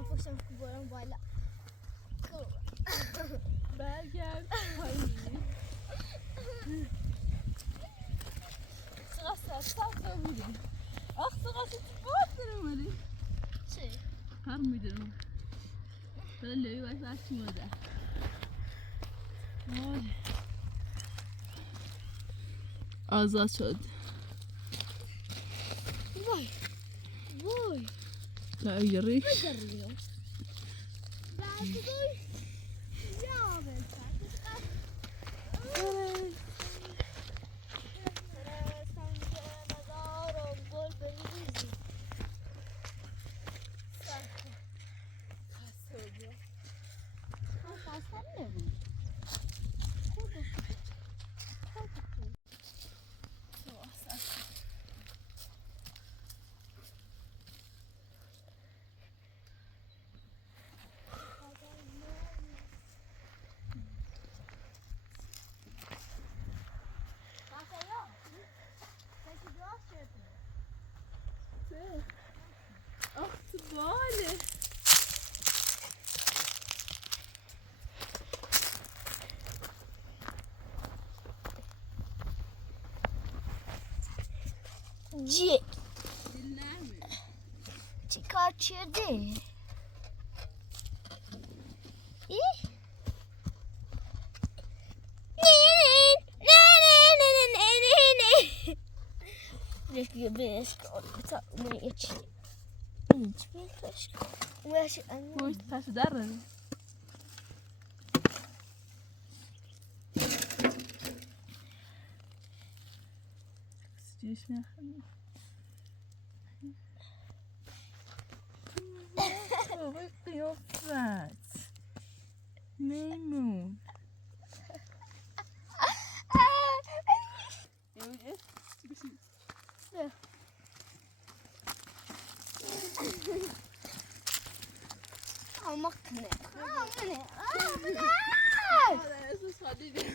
برم پشتم که برم بالا برگرد پایین چقدر سخت بودیم آخ چقدر باید دارم ولی چه؟ کار میدارم بله لوی باید وقتی موده آزاد شد وای وای لا يجريك بجريهم بعد دوي يا بنت Ach, te balen. جي چیکار شده؟ Lekker je best betaal me iets. Niet meer Hoe gaat ze daar dan? Stuur me Oh, wat heel vet. Meemoen. Je moet echt zien. Ja. Oh, mag nee. Oh, nee. Oh, nee. Oh, dat is wat dit is.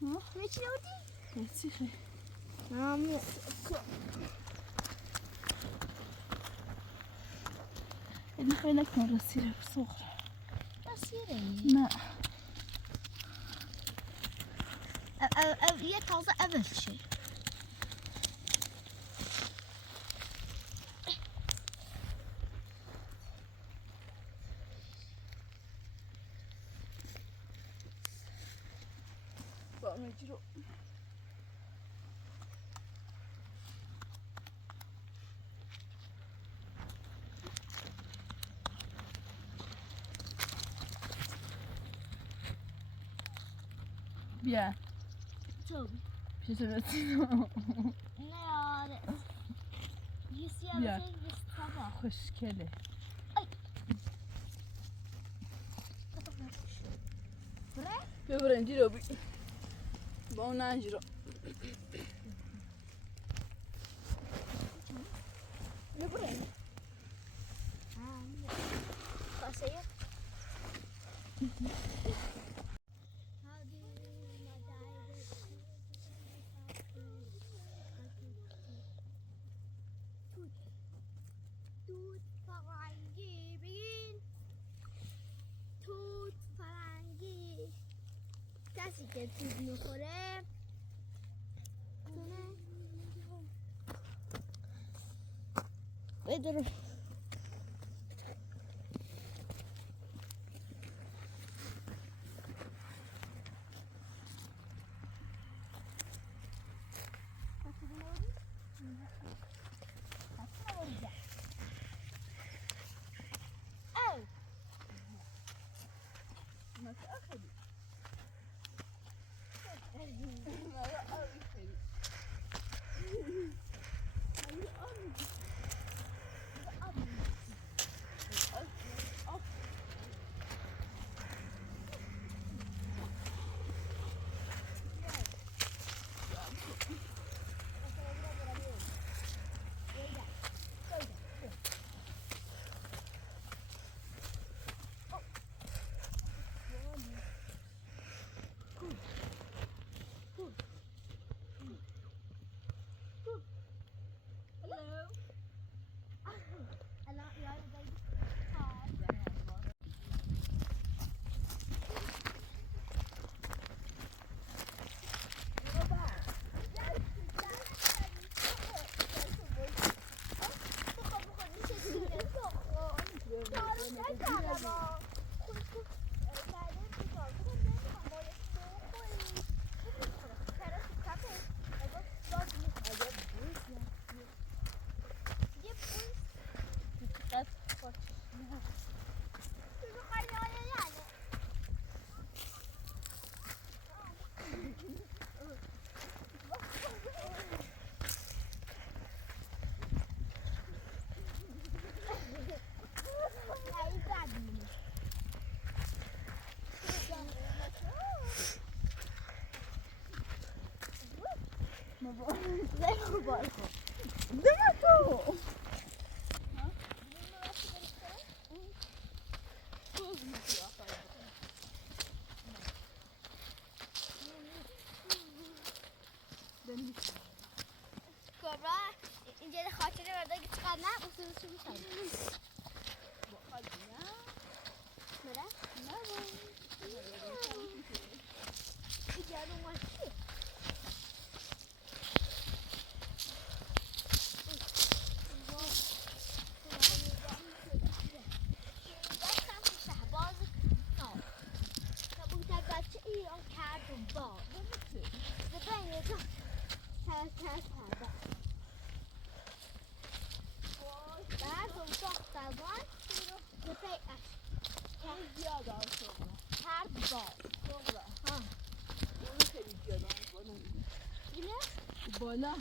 میچی نودی؟ میچی خیلی نام این خیلی نکن رسیره بسخره رسیره نه یه تازه اول شی با مجرو بیا تو پیش رسید نه یاره یسی بیا. اول یستابا خوشکله بره؟ بیا برو اینجی رو بی با اون ننجی رو بیا برو خاصه توت فرنگی بگین توت فرنگی کسی که توت میخوره بدرو دمه تو کبرا اینجا خاطره برده که چقدر نه بسید چی میشن بره؟ اینجا رو ماشی ایران کردم با زبان تو تر بعد اون دختران زبان خیلی زیاد آسان کرد با اون خیلی زیاد آسان اینه بالا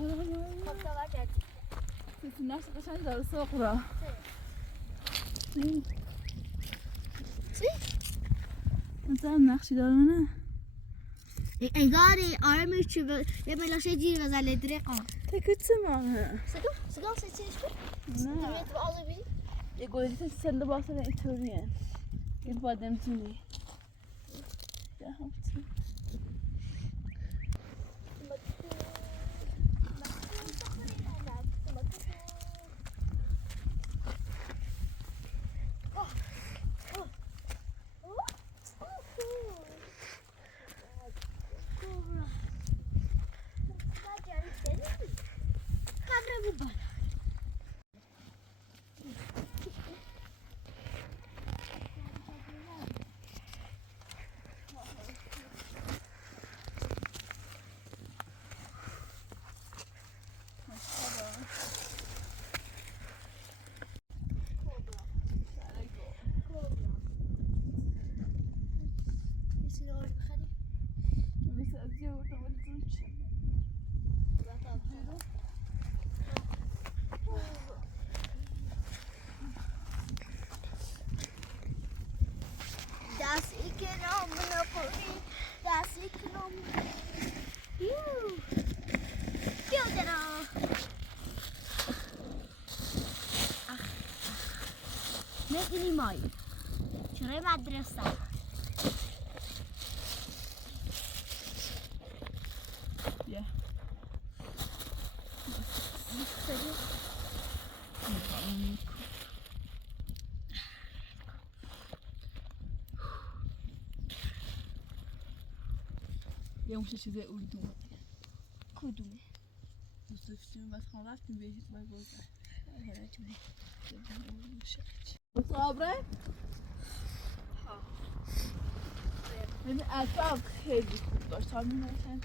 خب توجه في الناس قشنج دار الصقرة انت هم نقشی دار منه ایگاری آرمی چی یه ملاشه جیر وزاله درقا تکت سمانه سگال سیچیش کن؟ نه نمیت با آزو بیدی؟ یه گویدی تا سله باسه اینطوریه یه بادم تونی ده هفته Das Monopoly. Das Monopoly. نقلي ماي شري مدرسة Yeah. یه موشه چیزه اردو کدومه؟ دوست داشتیم بس خان رفتیم بهشت باید بازه صابره؟ این اطراف خیلی خوب داشت همین نشن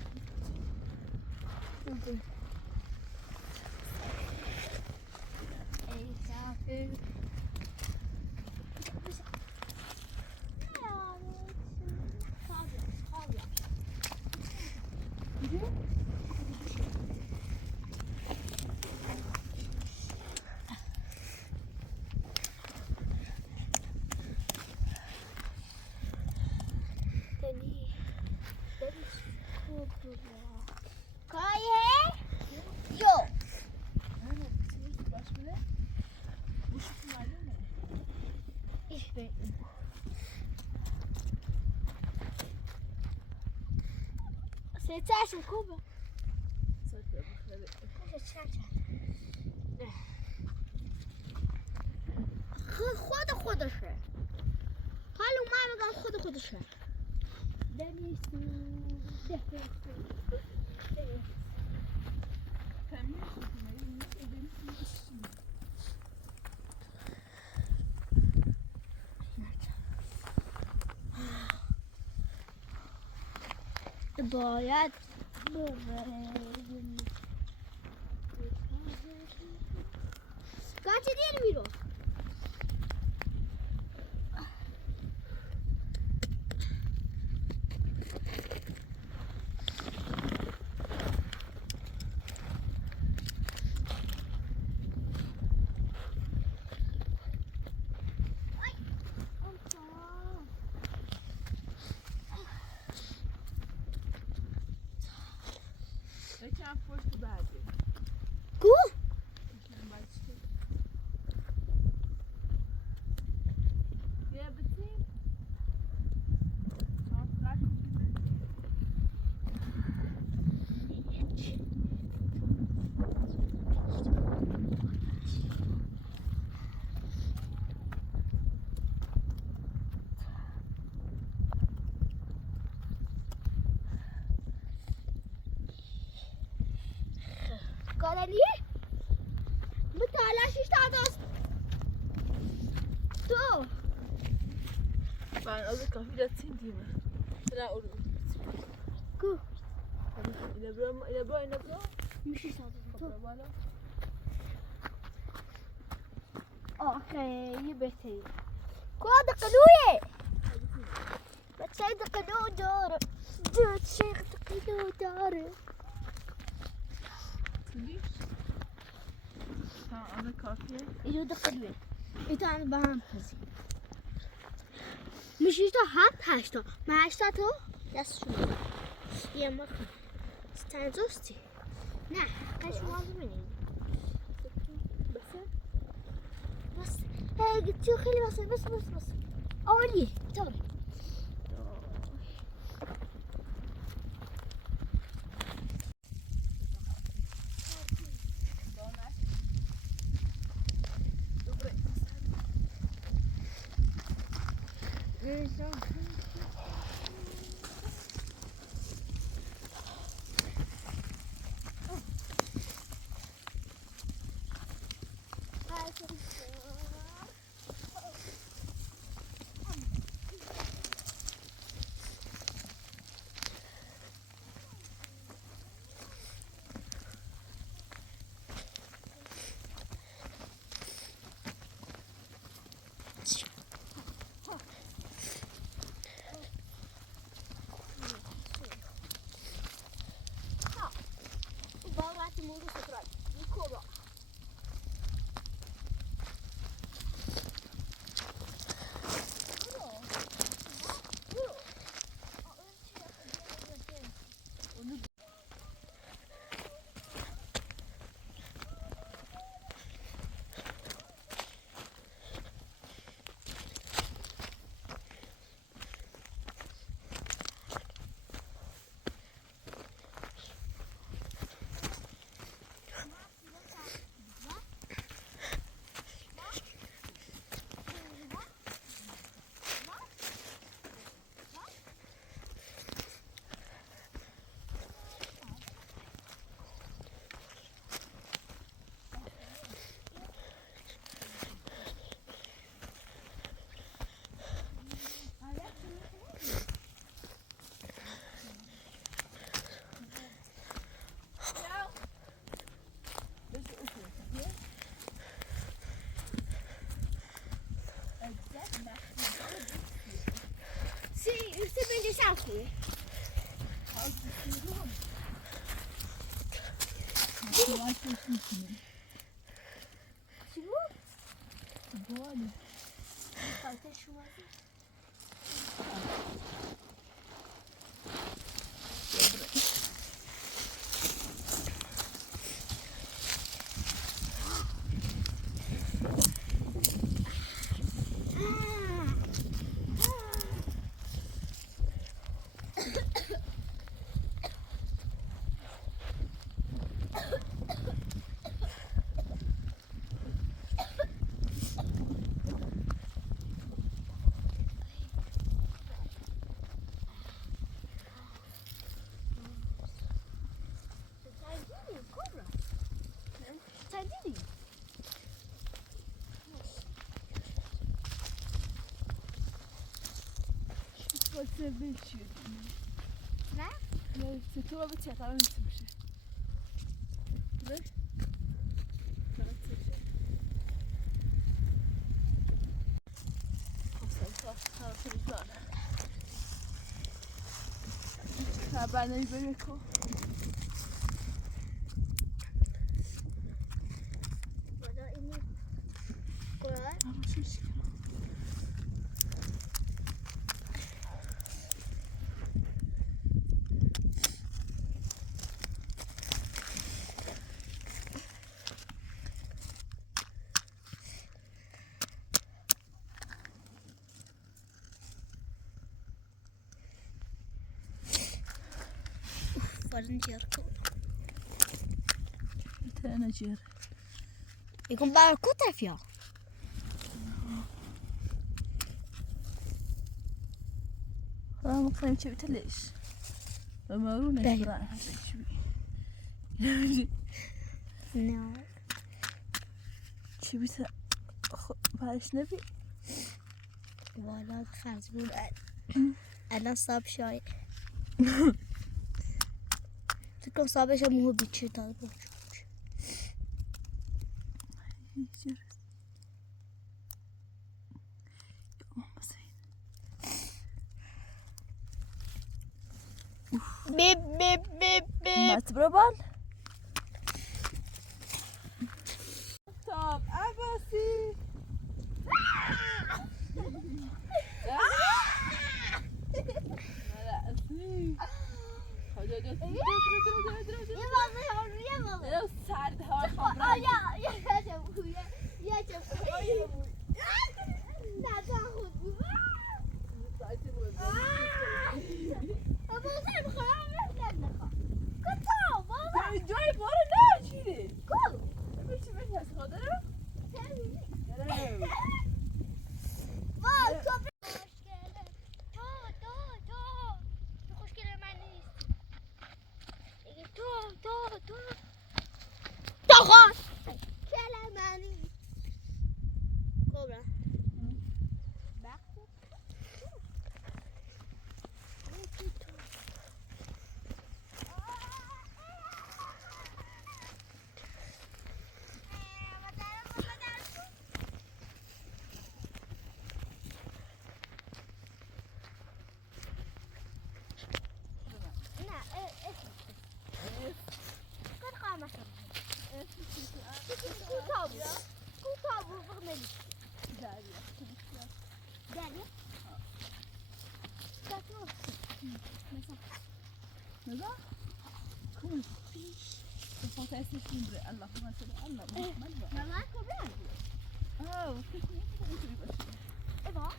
ستاشر كوبا خودشه حالا ما میگم خودشه باید ببریم گاچه دیر میرو قالاليه متعلاش اشتعدست تو Ben azı kahve atayım değil mi? Sıra olur. كو إلى برا مش اشتعدست تو بالا. اوكي يبتي كود قلويه بتشيد قلو دار جات شيخ قلو دار ليش؟ ها أنا كافية. إيشو دقلوي. إنتوا أنا بهم فزي. مش إيشو هم هشتا. ما هشتا تو؟ يس شو. يا ما. استنزوستي. نه. كيش ما زمني. بس. هاي قلت شو خلي بس. أولي. تمام. Sí, usted vende selfie. شنو؟ بوالي. قلت شو هذا؟ بتشي. لا؟ لا تتوه بتشي طبعا تمشي. ليش؟ لا تمشي. خلاص رجعنا. تابعنا البريكو. ولا إني قرار. شو مشكلة؟ فرنجيركم. أنا جير. يكون بقى كتر فيها. خلاص مقصين شو بتليش؟ بمرونا شبراء هذا شوي. نعم. شو بيسا باش نبي؟ ولا خلاص بقول أنا صاب شاي. فكرة صاب شاي مو بيتشي طالبه. بيب بيب بيب بيب. ما تبربال؟ راستی راستی یه بازه هم یه بازه سرد ها یا چه نه تا خود بود بازه میخوام نمیخوام کتا بابا جای بارو نشیره کو بچه بچه از خودم وای تو خوشگله تو خوشگله من نیست دیگه تو خوشگله من نیست کبرا نزا كل صوت اسمه الله ما شاء الله محمد ماما كبرى وكيف بس ايوه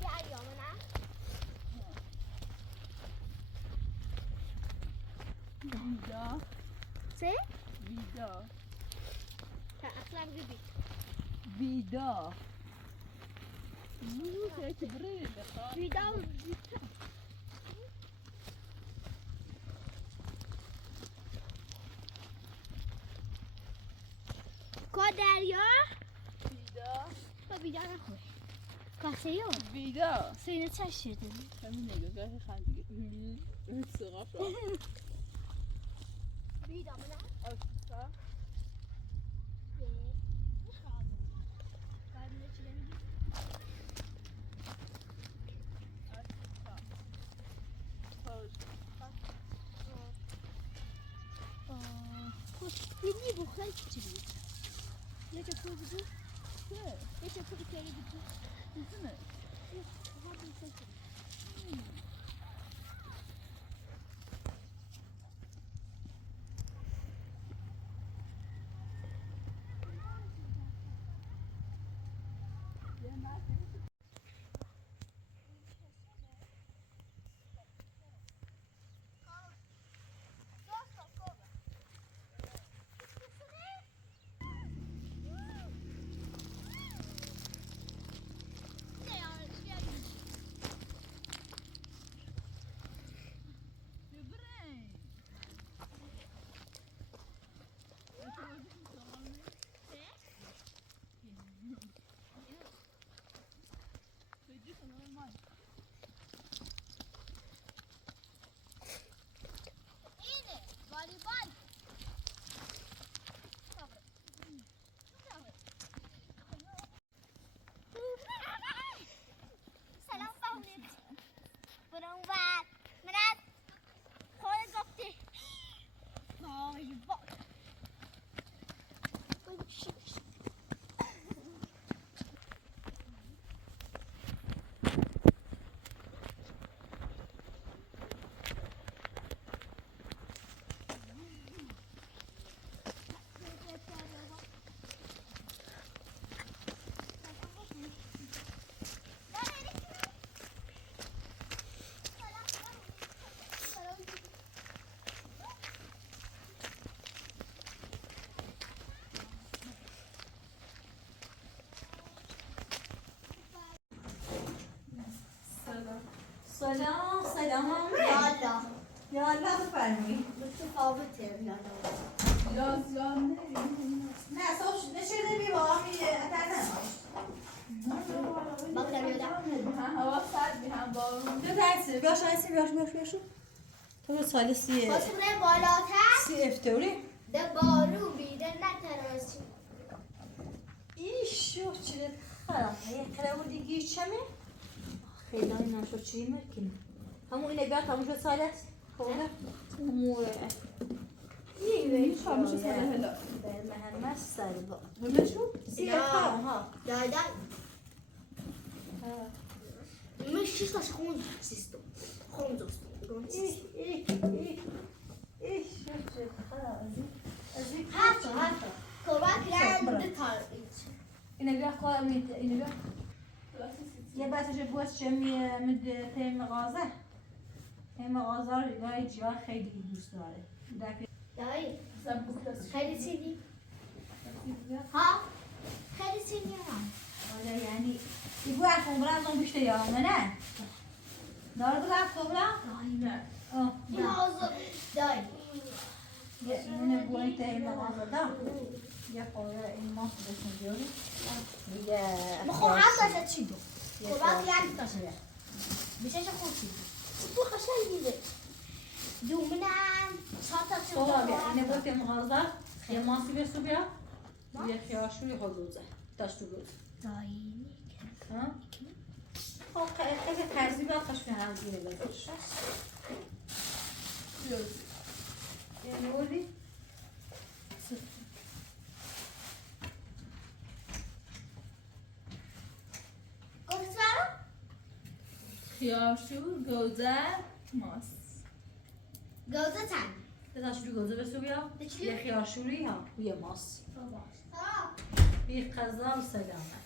دي ايامنا فيدا سي فيدا اصلا جديد فيدا مو هيك بريد فيدا دریا بیدا نخور کاسه یا بیدا سینه چش شده همین نگاه خندی اون سقاف را بیدا منه آسفا یه بخاری چیزی یه چه خوب بود یه چه خوب کاری بود میتونه سلام یالا یالا بفرمایید متفاوته یا نه صبح نشده بی با میره بکر یادم هوا سرد بی هم بارون دو درسی بیاشو تو سال سی باسونه بالاتر سی افتوری ده بارو بیده نترسی ایشو چیه خرابه یک کلمه دیگه چمه خیلی نشد چی مرکنه همون این نگاه همون شد سالت خوبه موره خاموش سر هلا مهمه سر با ولا شو؟ ها Dai, dai. مش شيش لاش خون سيستم. خون دوستم. ايش شفت خلاص ازيك هاتو. كوراك لاند تار. اینه بیا خواهم اینه بیا یه بحثش بوست جمعی مد تیم مغازه تیم مغازه رو نگاه جا خیلی دوست داره دایی. زن بکلاس خیلی سیدی. ها. خیلی سیدی هم. آره یعنی ایگو ارکون برام اون بیشتر یادمه نه دارد ارکون برام نه این آزو دایی. اینه بوی تیم مغازه دا یه خواه این ماه بسن بیاری دیگه بخور هم داشته چی دو. کوراک لاند داشته. بیشترش خون سیدی. تو خشن دومنم چهار تا بیا اینه بوی تیم مغازه یه ماسی بسو بیا یه خیاشوی حدوزه داشتو بود دایی. خب خیلی ترزی باید خشبین هم زیره بزرش یه نوری گفت برام؟ خیارشور گوزه ماس گوزه تن. داشتو گوزه بسو بیا یه خیاشوری هم یه ماس بی قضا و سلامت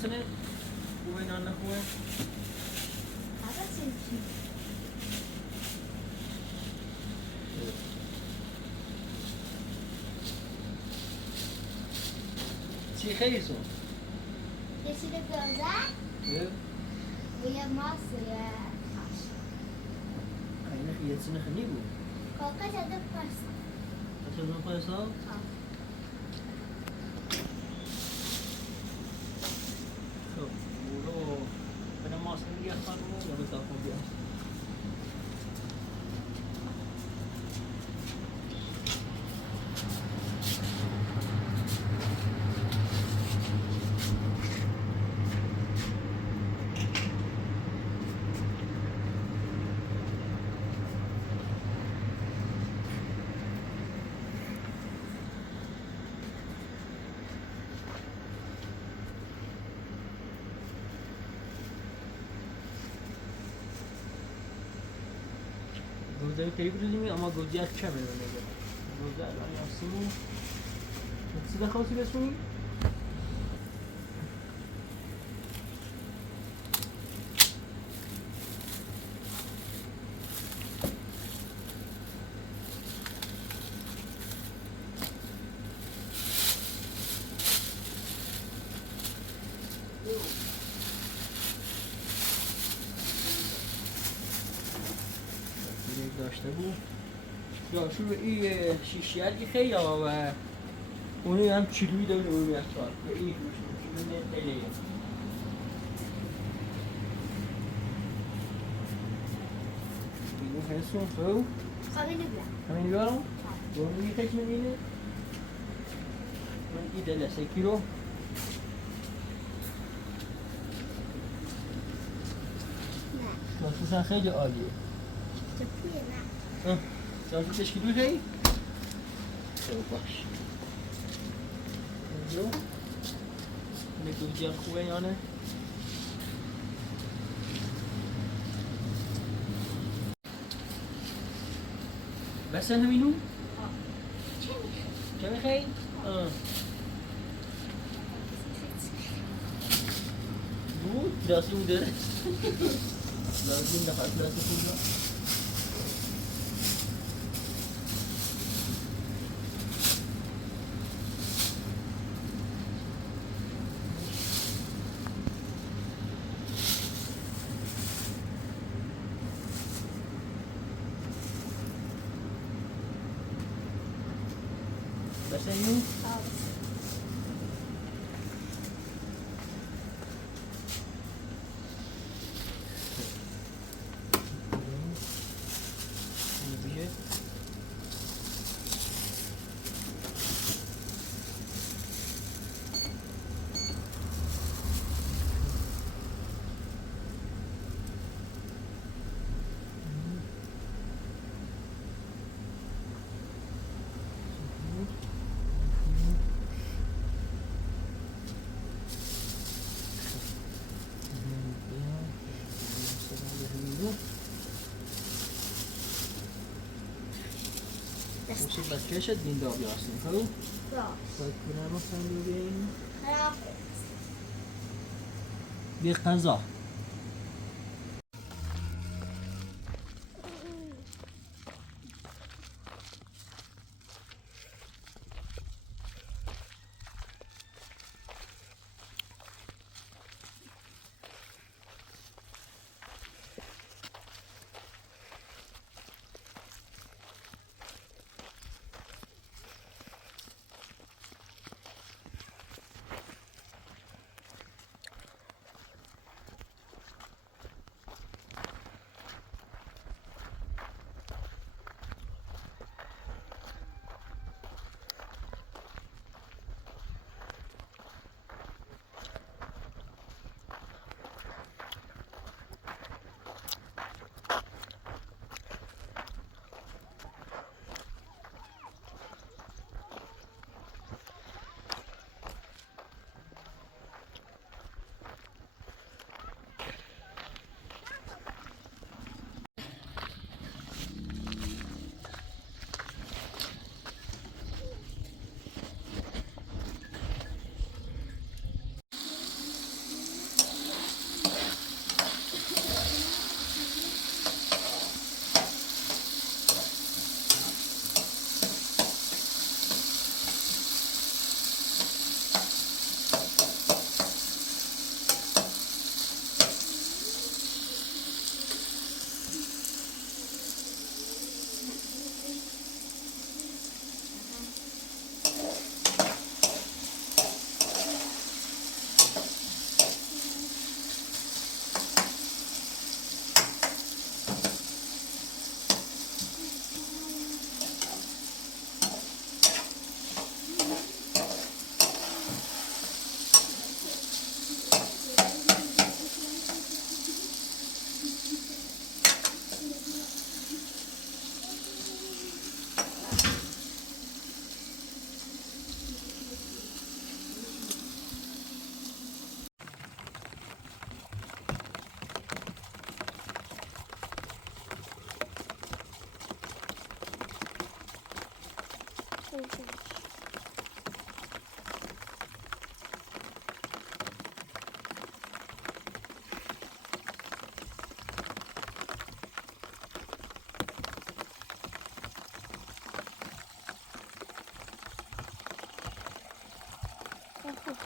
محسنه خوبه نه خوبه هذا سنتي چی خیلی سون يصير جوزاء ويا مصر يا خاش اینه خیلی سنه خیلی بود كوكا جدك بس اصلا دو پیسا خب برو به محسن دیگه خانم یا به تاکون بیا روزای خیلی بودیم اما گوجه کمه نمیگه روزه الان یاسمون چی دخواستی بسونی؟ داشته بود یا شروع این شیشیت خیلی و اونی هم چیلوی داره اونی از کار به این چیلوی خیلی اینو هستون تو خليني بلا همین بیارم اونی خیلی میبینه من این دل 3 کیلو لا مخصوصا خیلی عالیه تبكي لا جانشو تشکیلوی خیلی خیلی باش اینجا نگوجه خوبه یا نه بس همینو كم کمی خیلی بود درستی بوده لازم دخل درستی بوده بس اینو میشه بچه‌ش دیندار بیارسیم خب؟ راس باید کنم مثلا بگیم خلاص بی قضا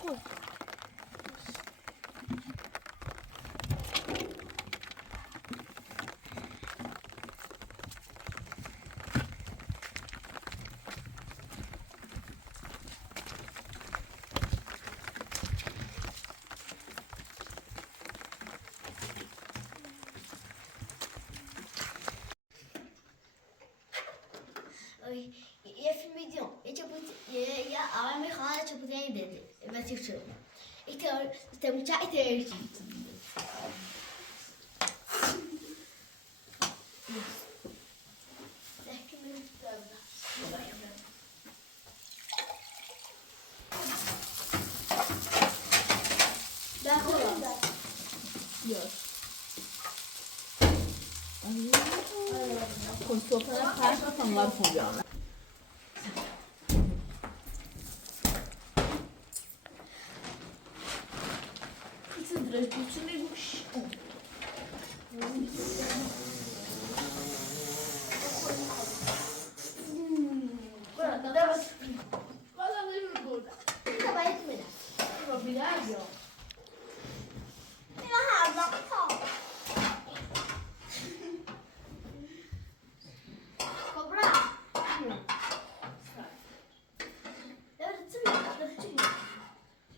خوب. یه فیلم دیدم یه آقا میخواد چه بودن دیده واسه شو ایتم چای ترکی Konstående her så fanger fobiene.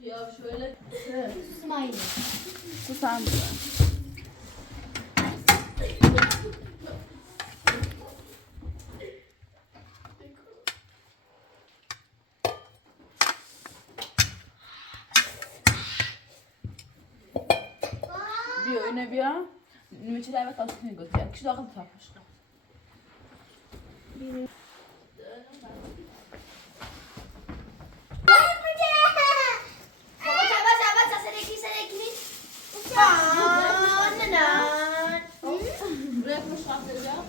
Ya şöyle susam mı? Bir öne bir an. Nüçeler ve tasını götürüyor. Kişi daha tapmışlar. Buraya koşmaklayacağım.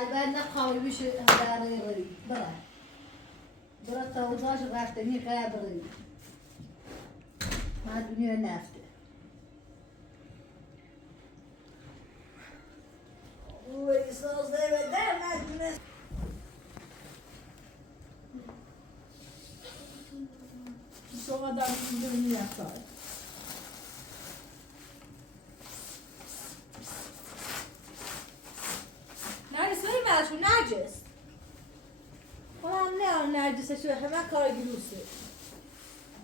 البته قوی بشه داره بری برای توضیحش رفته میخواه بری ما دنیا نفته اوی سازده و در مدونه Sonra da dönüyor yapar. نرگس بریم نرجس خودم نه نرجسه شو همه کار گروسه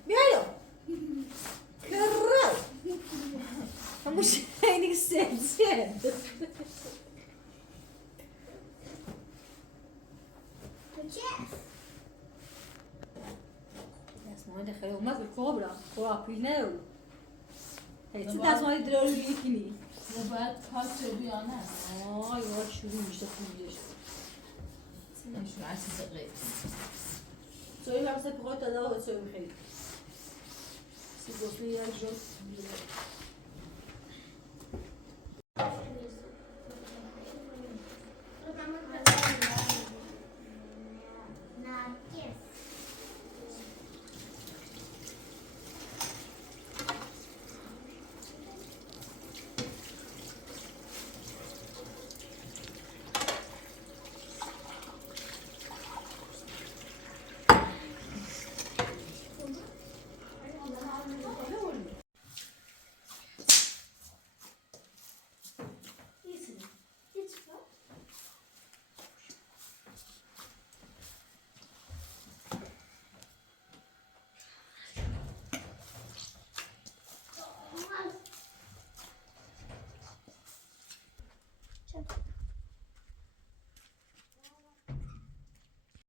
بیایو کرو هموش اینی سبزیه دستمال خیلی اومد به کابرا خوراپی نه هیچی دستمالی درارو یکی Bu باید پاس شدی یا نه؟ آه یاد شروع میشه خوبیش نشون عزیز غیر سوی هم سه پاقای تداغ به سوی خیلی سی گفته یک جا